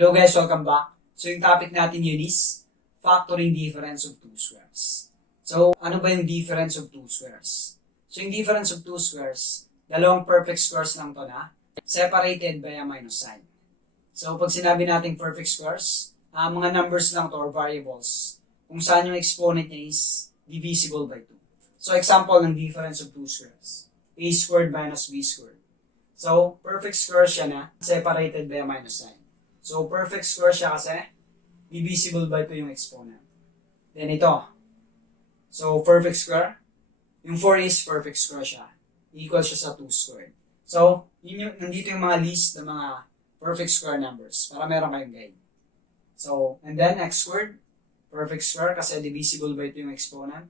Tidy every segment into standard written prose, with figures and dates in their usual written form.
Hello guys, welcome back. So yung topic natin yun is factoring difference of two squares. So ano ba yung difference of two squares? So yung difference of two squares, dalawang perfect squares lang to na separated by a minus sign. So pag sinabi nating perfect squares, mga numbers lang to or variables kung saan yung exponent niya is divisible by 2. So example ng difference of two squares, a squared minus b squared. So perfect square siya na separated by a minus sign. So, perfect square siya kasi divisible by 2 yung exponent. Then ito. So, perfect square. Yung 4 is perfect square siya. Equal siya sa 2 squared. So, nandito yung mga list ng mga perfect square numbers para meron kayong guide. So, and then x squared. Perfect square kasi divisible by 2 yung exponent.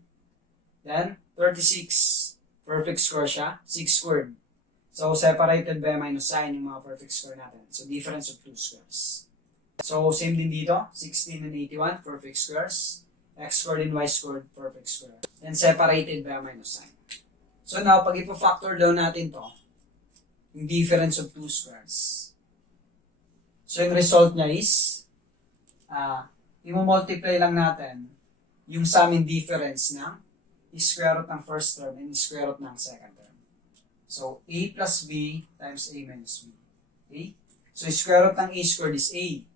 Then, 36. Perfect square siya. 6 squared. So, separated by a minus sign yung mga perfect square natin. So, difference of two squares. So, same din dito. 16 and 81, perfect squares. X squared and y squared, perfect square. And separated by a minus sign. So, now, pag ipo-factor down natin to, yung difference of two squares. So, yung result niya is, i-multiply lang natin yung sum and difference ng square root ng first term and square root ng second term. So, a plus b times a minus b. Okay? So, square root ng a squared is a.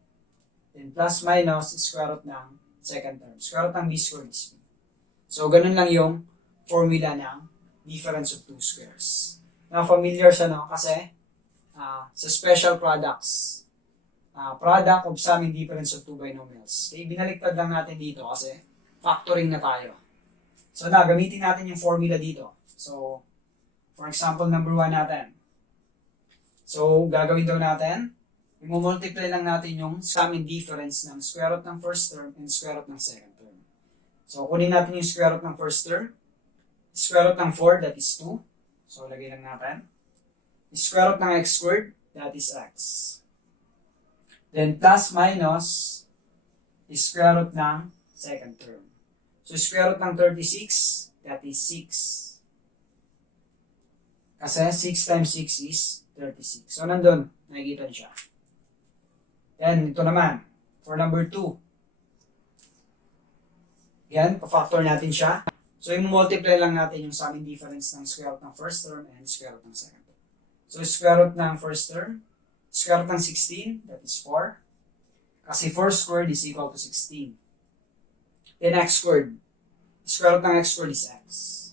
Then, plus minus square root ng second term. Square root ng b squared is b. So, ganun lang yung formula ng difference of two squares. Now, familiar siya, no? Kasi, sa special products, product of sum and difference of two binomials. Okay? Binaliktad lang natin dito kasi factoring na tayo. So, gamitin natin yung formula dito. So, for example, number 1 natin. So, gagawin daw natin, i-multiply lang natin yung sum and difference ng square root ng first term and square root ng second term. So, kunin natin yung square root ng first term. Square root ng 4, that is 2. So, lagay lang natin. Square root ng x squared, that is x. Then, plus minus square root ng second term. So, square root ng 36, that is 6. Kasi 6 times 6 is 36. So, nandun. Nakikita niyo siya. Then, ito naman. For number 2. Yan, pa-factor natin siya. So, i-multiply lang natin yung sum and difference ng square root ng first term and square root ng second term. So, square root ng first term, square root ng 16, that is 4. Kasi 4 squared is equal to 16. Then, x squared. Square root ng x squared is x.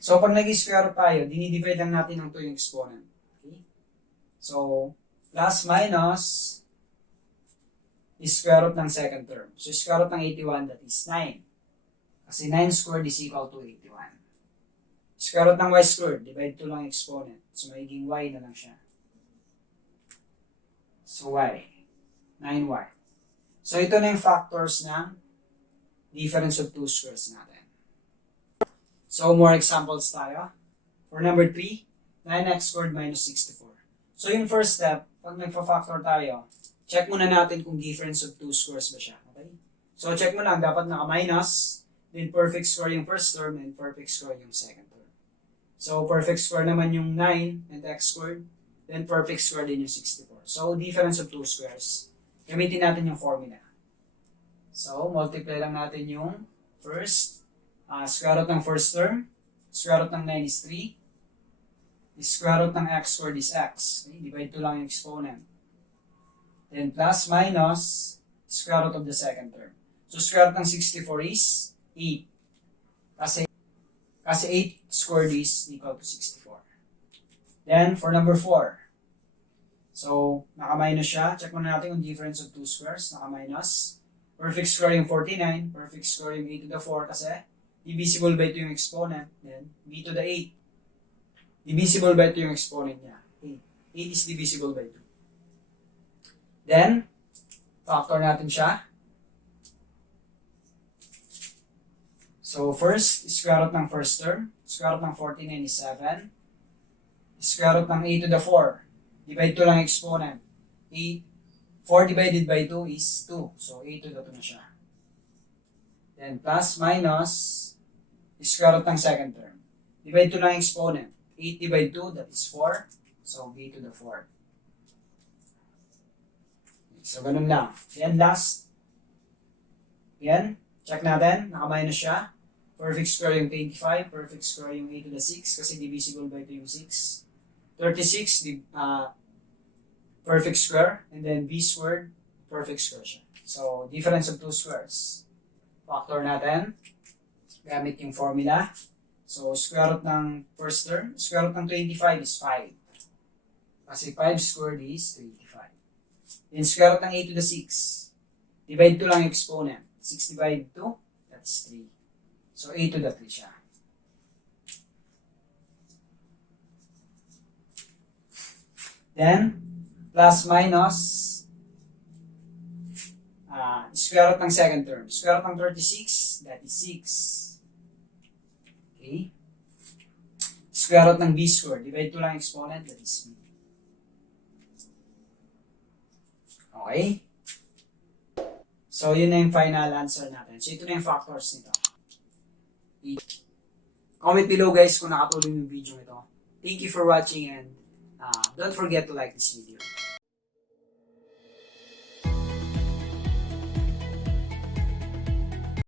So, pag nag-square root tayo, dinidivide lang natin ng 2 yung exponent. Okay? So, plus minus square root ng second term. So, square root ng 81, that is 9. Kasi 9 squared is equal to 81. Square root ng y squared, divide 2 lang exponent. So, magiging y na lang siya. So, y. 9y. So, ito na yung factors ng difference of two squares natin. So, more examples tayo. For number 3, 9x squared minus 64. So, yung first step, pag nagpa-factor tayo, check muna natin kung difference of two squares ba siya. Okay? So, check mo lang, dapat naka-minus, then perfect square yung first term, and perfect square yung second term. So, perfect square naman yung 9 and x squared, then perfect square din yung 64. So, difference of two squares. Gamitin natin yung formula. So, multiply lang natin yung first, square root ng first term, square root ng 9 is 3, square root ng x squared is x. Okay? Divide 2 lang yung exponent. Then plus minus square root of the second term. So square root ng 64 is 8. Kasi 8 squared is equal to 64. Then for number 4. So naka-minus siya. Check muna natin yung difference of two squares. Naka-minus. Perfect square yung 49. Perfect square yung 8 to the 4 kasi divisible by 2 yung exponent. Then, b to the 8. Divisible by 2 yung exponent niya. 8. 8 is divisible by 2. Then, factor natin siya. So, first, square root ng first term. Square root ng 49 is 7. Square root ng 8 to the 4. Divide 2 lang exponent. 8. 4 divided by 2 is 2. So, 8 to the 2 na siya. Then, plus minus square root ng second term. Divide 2 lang exponent. 8 divided 2, that is 4. So, b to the 4. So, ganun lang. Then, last. Yan. Check natin. Nakaminus siya. Perfect square yung 25. Perfect square yung a to the 6 kasi divisible by 2 yung 6. 36, perfect square. And then b squared, perfect square siya. So, difference of two squares. Factor natin. Gamit yung formula. So, square root ng first term. Square root ng 25 is 5. Kasi 5 squared is 25. Then, square root ng a to the 6. Divide 2 lang yung exponent. 6 divided 2, that's 3. So, a to the 3 siya. Then, plus minus, square root ng second term. Square root ng 36, that is 6. Okay. Square root ng b squared. Divide 2 lang exponent, that is b. Okay. So, yun na yung final answer natin. So, ito na yung factors nito. Comment below guys kung nakatulong yung video ito. Thank you for watching and don't forget to like this video.